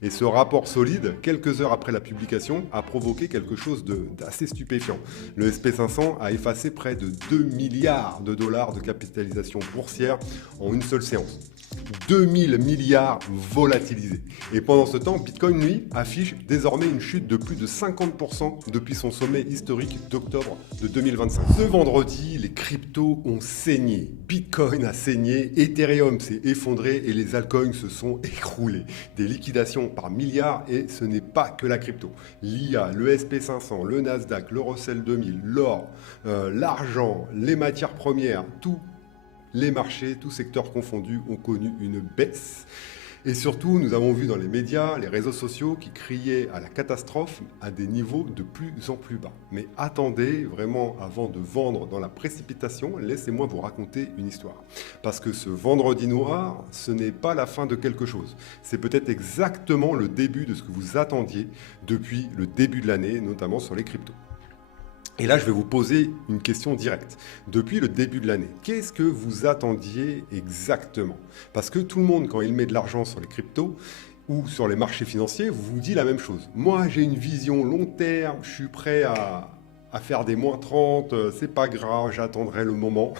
Et ce rapport solide, quelques heures après la publication, a provoqué quelque chose d'assez stupéfiant. Le SP500 a effacé près de 2 milliards de dollars de capitalisation boursière en une seule séance. 2000 milliards volatilisés. Et pendant ce temps, Bitcoin, lui, affiche désormais une chute de plus de 50% depuis son sommet historique d'octobre de 2025. Ce vendredi, les cryptos ont saigné. Bitcoin a saigné, Ethereum s'est effondré et les altcoins se sont écroulés. Des liquidations par milliards et ce n'est pas que la crypto. L'IA, le SP500, le Nasdaq, le Russell 2000, l'or, l'argent, les matières premières, tout. Les marchés, tous secteurs confondus, ont connu une baisse. Et surtout, nous avons vu dans les médias, les réseaux sociaux qui criaient à la catastrophe à des niveaux de plus en plus bas. Mais attendez, vraiment, avant de vendre dans la précipitation, laissez-moi vous raconter une histoire. Parce que ce vendredi noir, ce n'est pas la fin de quelque chose. C'est peut-être exactement le début de ce que vous attendiez depuis le début de l'année, notamment sur les cryptos. Et là, je vais vous poser une question directe. Depuis le début de l'année, qu'est-ce que vous attendiez exactement? Parce que tout le monde, quand il met de l'argent sur les cryptos ou sur les marchés financiers, vous dit la même chose. Moi, j'ai une vision long terme, je suis prêt à faire des moins 30, c'est pas grave, j'attendrai le moment.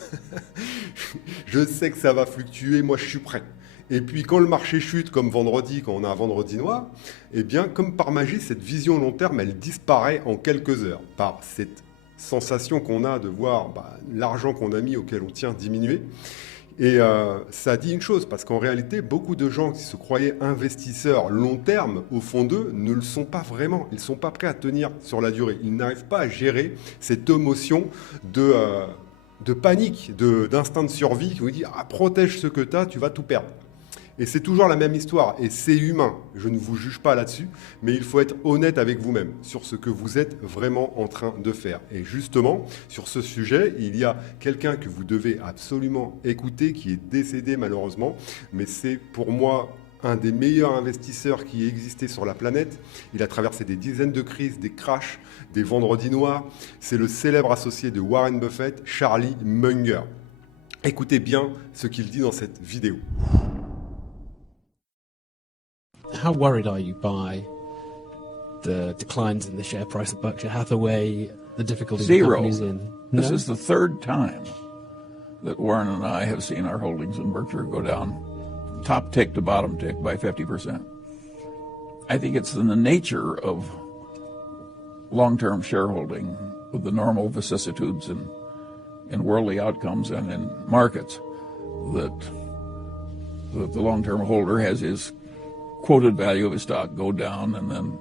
Je sais que ça va fluctuer, moi je suis prêt. Et puis quand le marché chute, comme vendredi, quand on a un vendredi noir, eh bien, comme par magie, cette vision long terme, elle disparaît en quelques heures par cette sensation qu'on a de voir l'argent qu'on a mis auquel on tient diminuer. Et ça dit une chose, parce qu'en réalité, beaucoup de gens qui se croyaient investisseurs long terme, au fond d'eux, ne le sont pas vraiment. Ils ne sont pas prêts à tenir sur la durée. Ils n'arrivent pas à gérer cette émotion de panique, d'instinct de survie qui vous dit « protège ce que tu as, tu vas tout perdre ». Et c'est toujours la même histoire, et c'est humain. Je ne vous juge pas là-dessus, mais il faut être honnête avec vous-même sur ce que vous êtes vraiment en train de faire. Et justement, sur ce sujet, il y a quelqu'un que vous devez absolument écouter, qui est décédé malheureusement, mais c'est pour moi un des meilleurs investisseurs qui ait existé sur la planète. Il a traversé des dizaines de crises, des crashs, des vendredis noirs. C'est le célèbre associé de Warren Buffett, Charlie Munger. Écoutez bien ce qu'il dit dans cette vidéo. How worried are you by the declines in the share price of Berkshire Hathaway, the difficulties the Zero. company's in? This No? is the third time that Warren and I have seen our holdings in Berkshire go down, top tick to bottom tick, by 50%. I think it's in the nature of long-term shareholding, with the normal vicissitudes in worldly outcomes and in markets, that the long-term holder has his quoted value of his stock go down and then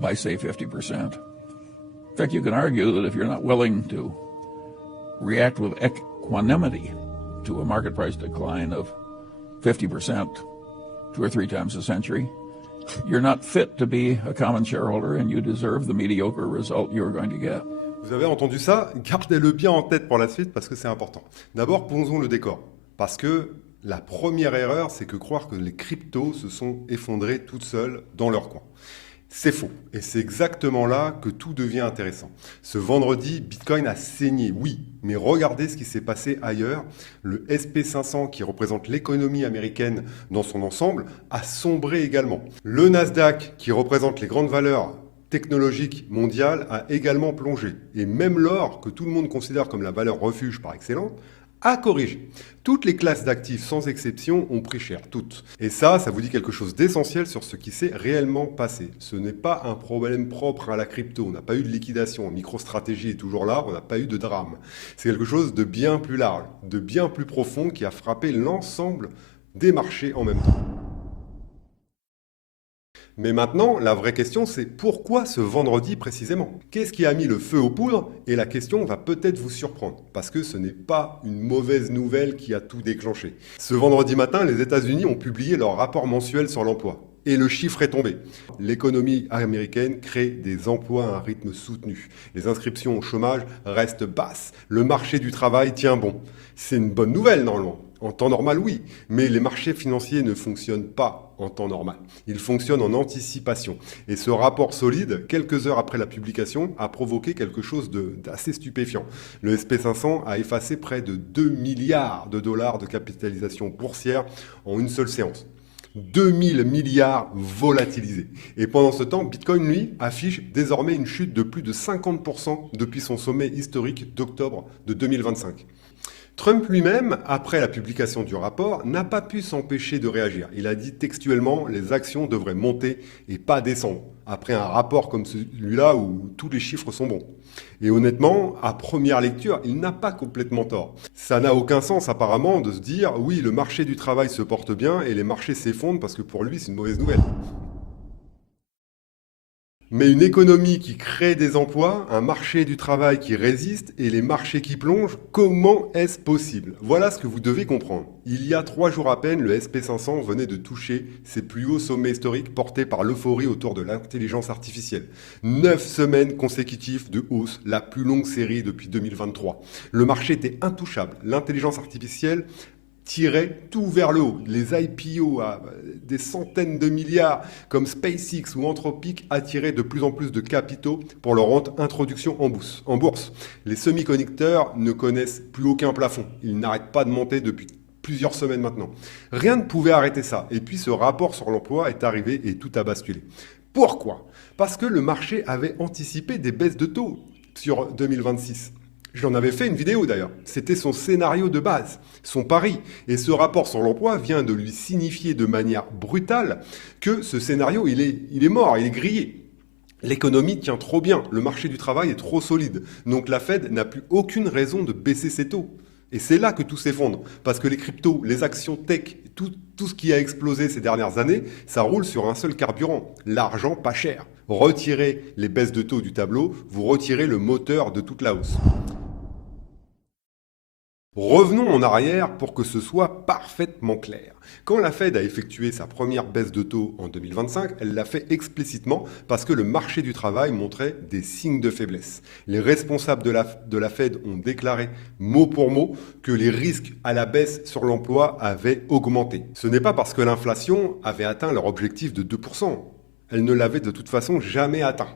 by, say, 50%. In fact, you can argue that if you're not willing to react with equanimity to a market price decline of 50% 2 or 3 times a century, you're not fit to be a common shareholder and you deserve the mediocre result you're going to get. Vous avez entendu ça? Gardez-le bien en tête pour la suite parce que c'est important. D'abord, posons le décor. Parce que la première erreur, c'est que croire que les cryptos se sont effondrés toutes seules dans leur coin. C'est faux. Et c'est exactement là que tout devient intéressant. Ce vendredi, Bitcoin a saigné, oui, mais regardez ce qui s'est passé ailleurs. Le SP500, qui représente l'économie américaine dans son ensemble, a sombré également. Le Nasdaq, qui représente les grandes valeurs technologiques mondiales, a également plongé. Et même l'or, que tout le monde considère comme la valeur refuge par excellence, a corrigé. Toutes les classes d'actifs, sans exception, ont pris cher, toutes. Et ça vous dit quelque chose d'essentiel sur ce qui s'est réellement passé. Ce n'est pas un problème propre à la crypto. On n'a pas eu de liquidation. MicroStrategy est toujours là. On n'a pas eu de drame. C'est quelque chose de bien plus large, de bien plus profond qui a frappé l'ensemble des marchés en même temps. Mais maintenant, la vraie question, c'est pourquoi ce vendredi précisément? Qu'est-ce qui a mis le feu aux poudres? Et la question va peut-être vous surprendre, parce que ce n'est pas une mauvaise nouvelle qui a tout déclenché. Ce vendredi matin, les États-Unis ont publié leur rapport mensuel sur l'emploi. Et le chiffre est tombé. L'économie américaine crée des emplois à un rythme soutenu. Les inscriptions au chômage restent basses. Le marché du travail tient bon. C'est une bonne nouvelle normalement. En temps normal, oui, mais les marchés financiers ne fonctionnent pas en temps normal. Ils fonctionnent en anticipation. Et ce rapport solide, quelques heures après la publication, a provoqué quelque chose d'assez stupéfiant. Le SP500 a effacé près de 2 milliards de dollars de capitalisation boursière en une seule séance. 2000 milliards volatilisés. Et pendant ce temps, Bitcoin, lui, affiche désormais une chute de plus de 50% depuis son sommet historique d'octobre de 2025. Trump lui-même, après la publication du rapport, n'a pas pu s'empêcher de réagir. Il a dit textuellement « les actions devraient monter et pas descendre », après un rapport comme celui-là où tous les chiffres sont bons. Et honnêtement, à première lecture, il n'a pas complètement tort. Ça n'a aucun sens apparemment de se dire « oui, le marché du travail se porte bien et les marchés s'effondrent parce que pour lui, c'est une mauvaise nouvelle ». Mais une économie qui crée des emplois, un marché du travail qui résiste et les marchés qui plongent, comment est-ce possible? Voilà ce que vous devez comprendre. Il y a 3 jours à peine, le SP500 venait de toucher ses plus hauts sommets historiques portés par l'euphorie autour de l'intelligence artificielle. 9 semaines consécutives de hausse, la plus longue série depuis 2023. Le marché était intouchable. L'intelligence artificielle tirait tout vers le haut. Les IPO à des centaines de milliards comme SpaceX ou Anthropic attiraient de plus en plus de capitaux pour leur introduction en bourse. Les semi-conducteurs ne connaissent plus aucun plafond. Ils n'arrêtent pas de monter depuis plusieurs semaines maintenant. Rien ne pouvait arrêter ça. Et puis ce rapport sur l'emploi est arrivé et tout a basculé. Pourquoi? Parce que le marché avait anticipé des baisses de taux sur 2026. J'en avais fait une vidéo d'ailleurs. C'était son scénario de base, son pari. Et ce rapport sur l'emploi vient de lui signifier de manière brutale que ce scénario, il est mort, il est grillé. L'économie tient trop bien, le marché du travail est trop solide. Donc la Fed n'a plus aucune raison de baisser ses taux. Et c'est là que tout s'effondre. Parce que les cryptos, les actions tech, tout ce qui a explosé ces dernières années, ça roule sur un seul carburant, l'argent pas cher. Retirez les baisses de taux du tableau, vous retirez le moteur de toute la hausse. Revenons en arrière pour que ce soit parfaitement clair. Quand la Fed a effectué sa première baisse de taux en 2025, elle l'a fait explicitement parce que le marché du travail montrait des signes de faiblesse. Les responsables de la Fed ont déclaré mot pour mot que les risques à la baisse sur l'emploi avaient augmenté. Ce n'est pas parce que l'inflation avait atteint leur objectif de 2%. Elle ne l'avait de toute façon jamais atteint.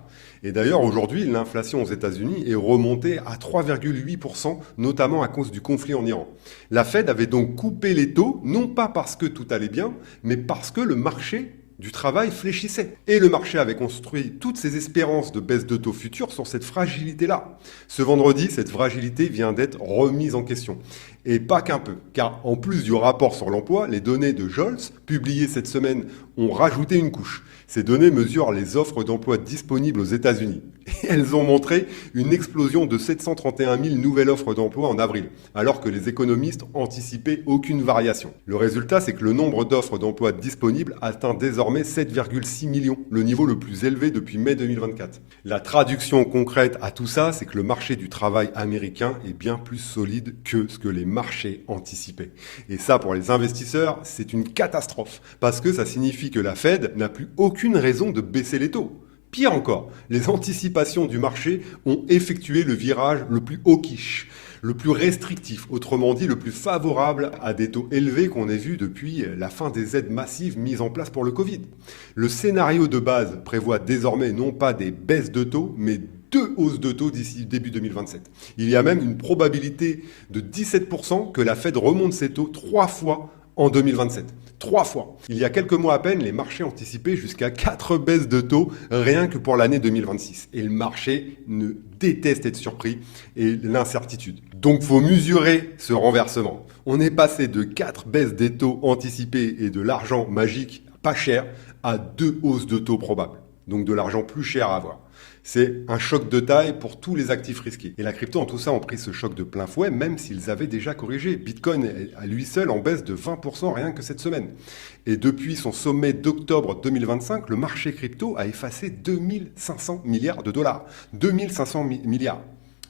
Et d'ailleurs, aujourd'hui, l'inflation aux États-Unis est remontée à 3,8%, notamment à cause du conflit en Iran. La Fed avait donc coupé les taux, non pas parce que tout allait bien, mais parce que le marché du travail fléchissait. Et le marché avait construit toutes ses espérances de baisse de taux futurs sur cette fragilité-là. Ce vendredi, cette fragilité vient d'être remise en question. Et pas qu'un peu, car en plus du rapport sur l'emploi, les données de Jolts, publiées cette semaine, ont rajouté une couche. Ces données mesurent les offres d'emploi disponibles aux États-Unis. Et elles ont montré une explosion de 731 000 nouvelles offres d'emploi en avril, alors que les économistes anticipaient aucune variation. Le résultat, c'est que le nombre d'offres d'emploi disponibles atteint désormais 7,6 millions, le niveau le plus élevé depuis mai 2024. La traduction concrète à tout ça, c'est que le marché du travail américain est bien plus solide que ce que les marchés anticipaient. Et ça, pour les investisseurs, c'est une catastrophe, parce que ça signifie que la Fed n'a plus aucune raison de baisser les taux. Pire encore, les anticipations du marché ont effectué le virage le plus hawkish, le plus restrictif, autrement dit le plus favorable à des taux élevés qu'on ait vus depuis la fin des aides massives mises en place pour le Covid. Le scénario de base prévoit désormais non pas des baisses de taux, mais 2 hausses de taux d'ici début 2027. Il y a même une probabilité de 17% que la Fed remonte ses taux 3 fois en 2027. 3 fois. Il y a quelques mois à peine, les marchés anticipaient jusqu'à 4 baisses de taux rien que pour l'année 2026. Et le marché ne déteste être surpris et l'incertitude. Donc faut mesurer ce renversement. On est passé de 4 baisses des taux anticipées et de l'argent magique pas cher à 2 hausses de taux probables. Donc de l'argent plus cher à avoir. C'est un choc de taille pour tous les actifs risqués. Et la crypto, en tout ça, ont pris ce choc de plein fouet, même s'ils avaient déjà corrigé. Bitcoin est à lui seul en baisse de 20% rien que cette semaine. Et depuis son sommet d'octobre 2025, le marché crypto a effacé 2500 milliards de dollars. 2500 milliards.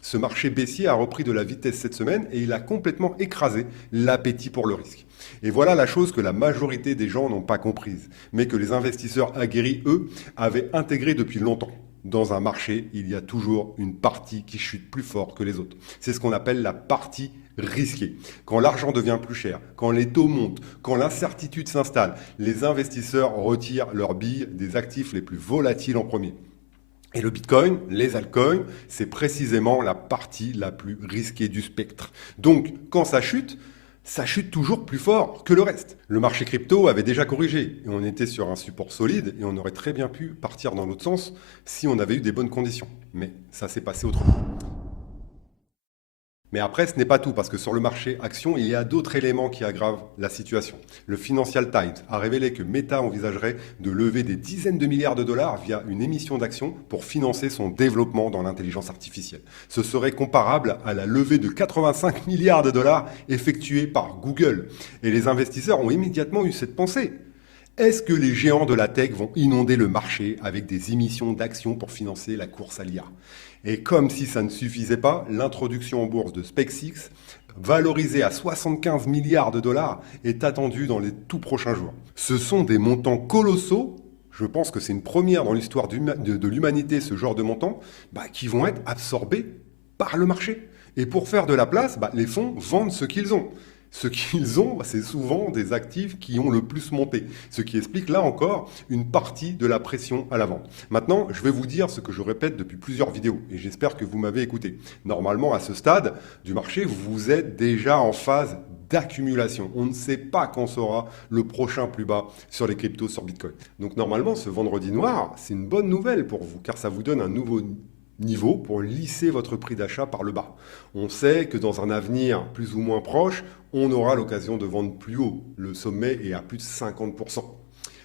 Ce marché baissier a repris de la vitesse cette semaine et il a complètement écrasé l'appétit pour le risque. Et voilà la chose que la majorité des gens n'ont pas comprise, mais que les investisseurs aguerris, eux, avaient intégré depuis longtemps. Dans un marché, il y a toujours une partie qui chute plus fort que les autres. C'est ce qu'on appelle la partie risquée. Quand l'argent devient plus cher, quand les taux montent, quand l'incertitude s'installe, les investisseurs retirent leurs billes des actifs les plus volatiles en premier. Et le Bitcoin, les altcoins, c'est précisément la partie la plus risquée du spectre. Donc, quand ça chute, ça chute toujours plus fort que le reste. Le marché crypto avait déjà corrigé et on était sur un support solide et on aurait très bien pu partir dans l'autre sens si on avait eu des bonnes conditions. Mais ça s'est passé autrement. Mais après, ce n'est pas tout, parce que sur le marché action, il y a d'autres éléments qui aggravent la situation. Le Financial Times a révélé que Meta envisagerait de lever des dizaines de milliards de dollars via une émission d'actions pour financer son développement dans l'intelligence artificielle. Ce serait comparable à la levée de 85 milliards de dollars effectuée par Google. Et les investisseurs ont immédiatement eu cette pensée. Est-ce que les géants de la tech vont inonder le marché avec des émissions d'actions pour financer la course à l'IA? Et comme si ça ne suffisait pas, l'introduction en bourse de SpaceX, valorisée à 75 milliards de dollars, est attendue dans les tout prochains jours. Ce sont des montants colossaux. Je pense que c'est une première dans l'histoire de l'humanité, ce genre de montants, qui vont être absorbés par le marché. Et pour faire de la place, les fonds vendent ce qu'ils ont. Ce qu'ils ont, c'est souvent des actifs qui ont le plus monté. Ce qui explique là encore une partie de la pression à l'avant. Maintenant, je vais vous dire ce que je répète depuis plusieurs vidéos et j'espère que vous m'avez écouté. Normalement, à ce stade du marché, vous êtes déjà en phase d'accumulation. On ne sait pas quand sera le prochain plus bas sur les cryptos, sur Bitcoin. Donc normalement, ce vendredi noir, c'est une bonne nouvelle pour vous car ça vous donne un nouveau niveau pour lisser votre prix d'achat par le bas. On sait que dans un avenir plus ou moins proche, on aura l'occasion de vendre plus haut. Le sommet est à plus de 50%.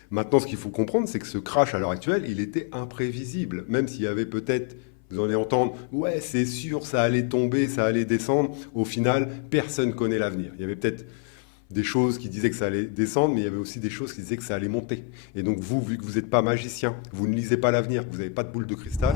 Maintenant, ce qu'il faut comprendre, c'est que ce crash à l'heure actuelle, il était imprévisible. Même s'il y avait peut-être, vous allez entendre, ouais, c'est sûr, ça allait tomber, ça allait descendre. Au final, personne ne connaît l'avenir. Il y avait peut-être des choses qui disaient que ça allait descendre, mais il y avait aussi des choses qui disaient que ça allait monter. Et donc vous, vu que vous n'êtes pas magicien, vous ne lisez pas l'avenir, vous n'avez pas de boule de cristal.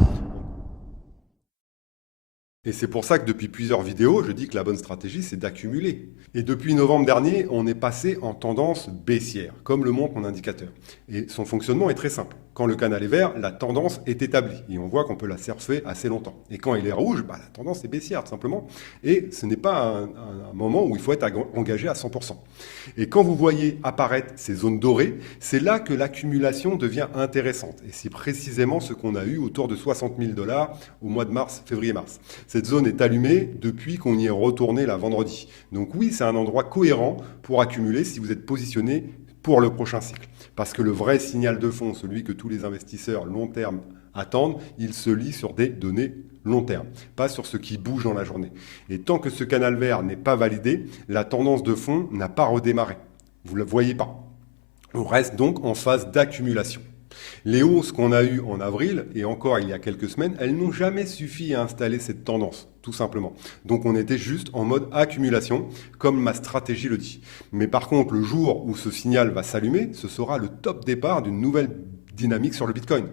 Et c'est pour ça que depuis plusieurs vidéos, je dis que la bonne stratégie, c'est d'accumuler. Et depuis novembre dernier, on est passé en tendance baissière, comme le montre mon indicateur. Et son fonctionnement est très simple. Quand le canal est vert, la tendance est établie. Et on voit qu'on peut la surfer assez longtemps. Et quand il est rouge, la tendance est baissière, tout simplement. Et ce n'est pas un moment où il faut être engagé à 100%. Et quand vous voyez apparaître ces zones dorées, c'est là que l'accumulation devient intéressante. Et c'est précisément ce qu'on a eu autour de 60 000 $ au mois de mars, février-mars. Cette zone est allumée depuis qu'on y est retourné la vendredi. Donc oui, c'est un endroit cohérent pour accumuler si vous êtes positionné pour le prochain cycle. Parce que le vrai signal de fond, celui que tous les investisseurs long terme attendent, il se lit sur des données long terme, pas sur ce qui bouge dans la journée. Et tant que ce canal vert n'est pas validé, la tendance de fond n'a pas redémarré. Vous ne le voyez pas. On reste donc en phase d'accumulation. Les hausses qu'on a eues en avril, et encore il y a quelques semaines, elles n'ont jamais suffi à installer cette tendance, tout simplement. Donc on était juste en mode accumulation, comme ma stratégie le dit. Mais par contre, le jour où ce signal va s'allumer, ce sera le top départ d'une nouvelle dynamique sur le Bitcoin.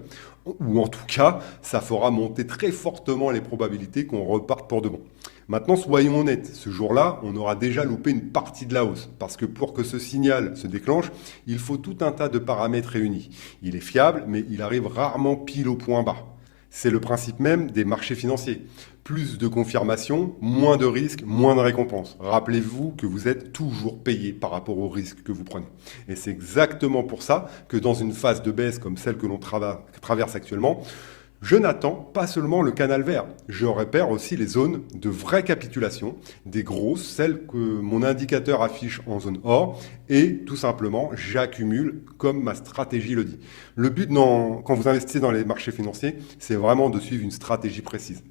Ou en tout cas, ça fera monter très fortement les probabilités qu'on reparte pour de bon. Maintenant, soyons honnêtes, ce jour-là, on aura déjà loupé une partie de la hausse. Parce que pour que ce signal se déclenche, il faut tout un tas de paramètres réunis. Il est fiable, mais il arrive rarement pile au point bas. C'est le principe même des marchés financiers. Plus de confirmations, moins de risques, moins de récompenses. Rappelez-vous que vous êtes toujours payé par rapport aux risques que vous prenez. Et c'est exactement pour ça que dans une phase de baisse comme celle que l'on traverse actuellement, je n'attends pas seulement le canal vert, je repère aussi les zones de vraie capitulation, des grosses, celles que mon indicateur affiche en zone or, et tout simplement, j'accumule comme ma stratégie le dit. Le but quand vous investissez dans les marchés financiers, c'est vraiment de suivre une stratégie précise.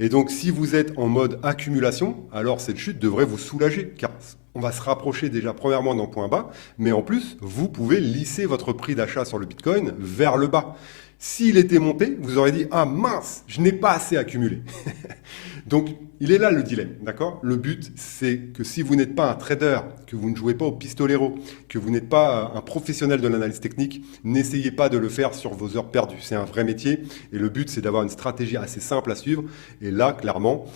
Et donc, si vous êtes en mode accumulation, alors cette chute devrait vous soulager, car on va se rapprocher déjà premièrement d'un point bas, mais en plus, vous pouvez lisser votre prix d'achat sur le Bitcoin vers le bas. S'il était monté, vous aurez dit « Ah mince, je n'ai pas assez accumulé ». Donc, il est là le dilemme, d'accord? Le but, c'est que si vous n'êtes pas un trader, que vous ne jouez pas au pistolero, que vous n'êtes pas un professionnel de l'analyse technique, n'essayez pas de le faire sur vos heures perdues. C'est un vrai métier et le but, c'est d'avoir une stratégie assez simple à suivre. Et là, clairement,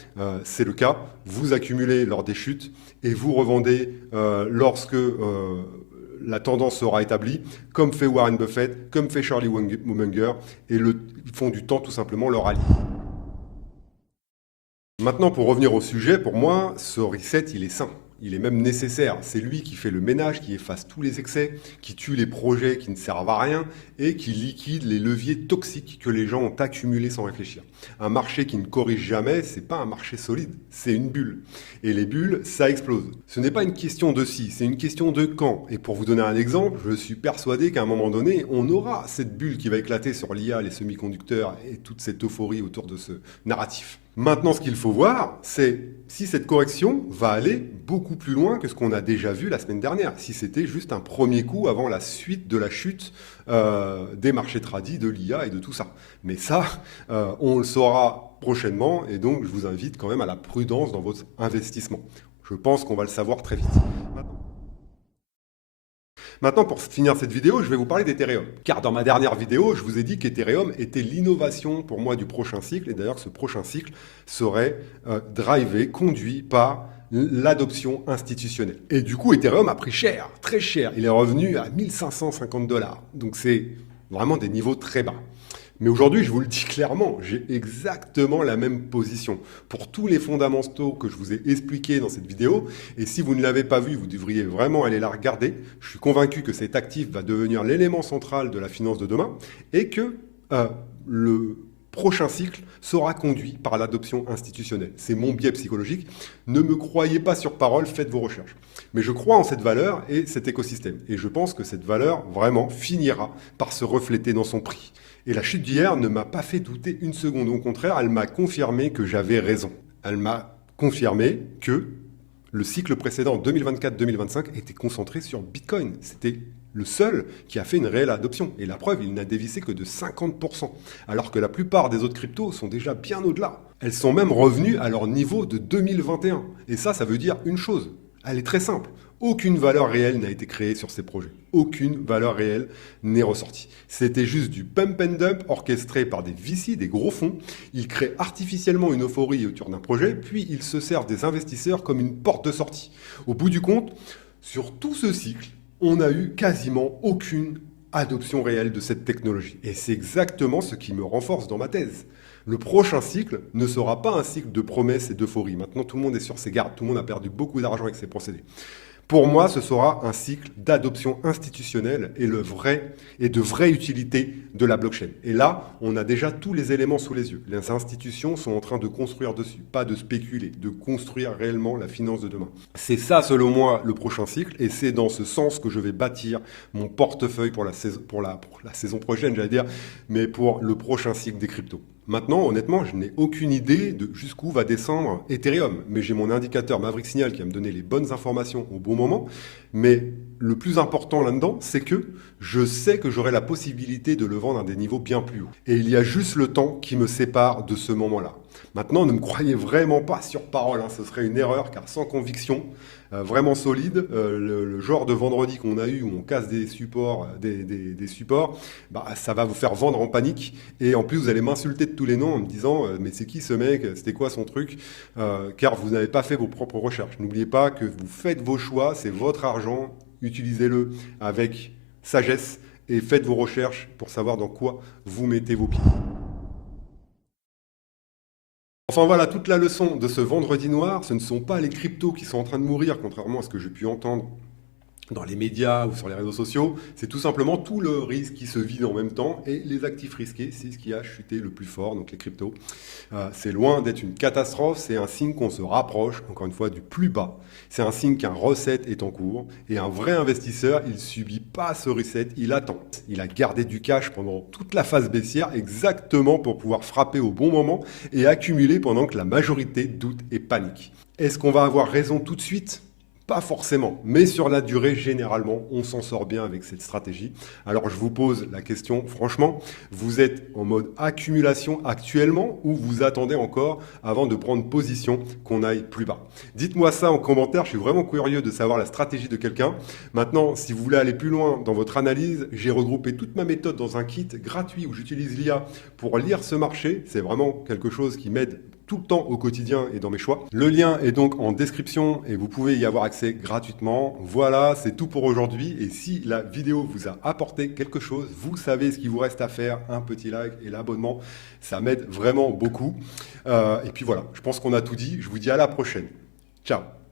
c'est le cas. Vous accumulez lors des chutes et vous revendez lorsque la tendance sera établie, comme fait Warren Buffett, comme fait Charlie Munger, et ils font du temps tout simplement leur allié. Maintenant, pour revenir au sujet, pour moi, ce reset, il est sain. il est même nécessaire. C'est lui qui fait le ménage, qui efface tous les excès, qui tue les projets qui ne servent à rien et qui liquide les leviers toxiques que les gens ont accumulés sans réfléchir. Un marché qui ne corrige jamais, c'est pas un marché solide, c'est une bulle. Et les bulles, ça explose. Ce n'est pas une question de si, c'est une question de quand. Et pour vous donner un exemple, je suis persuadé qu'à un moment donné, on aura cette bulle qui va éclater sur l'IA, les semi-conducteurs et toute cette euphorie autour de ce narratif. Maintenant, ce qu'il faut voir, c'est si cette correction va aller beaucoup plus loin que ce qu'on a déjà vu la semaine dernière, si c'était juste un premier coup avant la suite de la chute des marchés tradis, de l'IA et de tout ça. Mais ça, on le saura prochainement, et donc je vous invite quand même à la prudence dans votre investissement. Je pense qu'on va le savoir très vite. Maintenant, pour finir cette vidéo, je vais vous parler d'Ethereum. Car dans ma dernière vidéo, je vous ai dit qu'Ethereum était l'innovation pour moi du prochain cycle. Et d'ailleurs, ce prochain cycle serait drivé, conduit par l'adoption institutionnelle. Et du coup, Ethereum a pris cher, très cher. Il est revenu à 1550 $. Donc c'est vraiment des niveaux très bas. Mais aujourd'hui, je vous le dis clairement, j'ai exactement la même position pour tous les fondamentaux que je vous ai expliqués dans cette vidéo. Et si vous ne l'avez pas vu, vous devriez vraiment aller la regarder. Je suis convaincu que cet actif va devenir l'élément central de la finance de demain et que le prochain cycle sera conduit par l'adoption institutionnelle. C'est mon biais psychologique. Ne me croyez pas sur parole, faites vos recherches. Mais je crois en cette valeur et cet écosystème. Et je pense que cette valeur, vraiment, finira par se refléter dans son prix. Et la chute d'hier ne m'a pas fait douter une seconde. Au contraire, elle m'a confirmé que j'avais raison. Elle m'a confirmé que le cycle précédent, 2024-2025, était concentré sur Bitcoin. C'était le seul qui a fait une réelle adoption. Et la preuve, il n'a dévissé que de 50%. Alors que la plupart des autres cryptos sont déjà bien au-delà. Elles sont même revenues à leur niveau de 2021. Et ça veut dire une chose. Elle est très simple. Aucune valeur réelle n'a été créée sur ces projets. Aucune valeur réelle n'est ressortie. C'était juste du pump and dump orchestré par des VC, des gros fonds. Ils créent artificiellement une euphorie autour d'un projet, puis ils se servent des investisseurs comme une porte de sortie. Au bout du compte, sur tout ce cycle, on n'a eu quasiment aucune adoption réelle de cette technologie. Et c'est exactement ce qui me renforce dans ma thèse. Le prochain cycle ne sera pas un cycle de promesses et d'euphorie. Maintenant, tout le monde est sur ses gardes. Tout le monde a perdu beaucoup d'argent avec ces procédés. Pour moi, ce sera un cycle d'adoption institutionnelle et de vraie utilité de la blockchain. Et là, on a déjà tous les éléments sous les yeux. Les institutions sont en train de construire dessus, pas de spéculer, de construire réellement la finance de demain. C'est ça, selon moi, le prochain cycle, et c'est dans ce sens que je vais bâtir mon portefeuille pour la saison prochaine, j'allais dire, mais pour le prochain cycle des cryptos. Maintenant, honnêtement, je n'ai aucune idée de jusqu'où va descendre Ethereum, mais j'ai mon indicateur Maverick Signal qui va me donner les bonnes informations au bon moment. Mais le plus important là-dedans, c'est que je sais que j'aurai la possibilité de le vendre à des niveaux bien plus hauts. Et il y a juste le temps qui me sépare de ce moment-là. Maintenant, ne me croyez vraiment pas sur parole, hein, ce serait une erreur, car sans conviction vraiment solide, le genre de vendredi qu'on a eu où on casse des supports, des supports, ça va vous faire vendre en panique. Et en plus, vous allez m'insulter de tous les noms en me disant mais c'est qui ce mec, c'était quoi son truc, car vous n'avez pas fait vos propres recherches. N'oubliez pas que vous faites vos choix, c'est votre argent, utilisez-le avec sagesse et faites vos recherches pour savoir dans quoi vous mettez vos pieds. Enfin voilà, toute la leçon de ce vendredi noir, ce ne sont pas les cryptos qui sont en train de mourir, contrairement à ce que j'ai pu entendre dans les médias ou sur les réseaux sociaux, c'est tout simplement tout le risque qui se vide en même temps et les actifs risqués, c'est ce qui a chuté le plus fort, donc les cryptos. C'est loin d'être une catastrophe, c'est un signe qu'on se rapproche, encore une fois, du plus bas. C'est un signe qu'un reset est en cours et un vrai investisseur, il ne subit pas ce reset, il attend. Il a gardé du cash pendant toute la phase baissière exactement pour pouvoir frapper au bon moment et accumuler pendant que la majorité doute et panique. Est-ce qu'on va avoir raison tout de suite ? Pas forcément, mais sur la durée, généralement, on s'en sort bien avec cette stratégie. Alors, je vous pose la question, franchement, vous êtes en mode accumulation actuellement ou vous attendez encore avant de prendre position qu'on aille plus bas? Dites-moi ça en commentaire, je suis vraiment curieux de savoir la stratégie de quelqu'un. Maintenant, si vous voulez aller plus loin dans votre analyse, j'ai regroupé toute ma méthode dans un kit gratuit où j'utilise l'IA pour lire ce marché. C'est vraiment quelque chose qui m'aide tout le temps au quotidien et dans mes choix. Le lien est donc en description et vous pouvez y avoir accès gratuitement. Voilà, c'est tout pour aujourd'hui. Et si la vidéo vous a apporté quelque chose, vous savez ce qu'il vous reste à faire, un petit like et l'abonnement. Ça m'aide vraiment beaucoup. Et puis voilà, je pense qu'on a tout dit. Je vous dis à la prochaine. Ciao.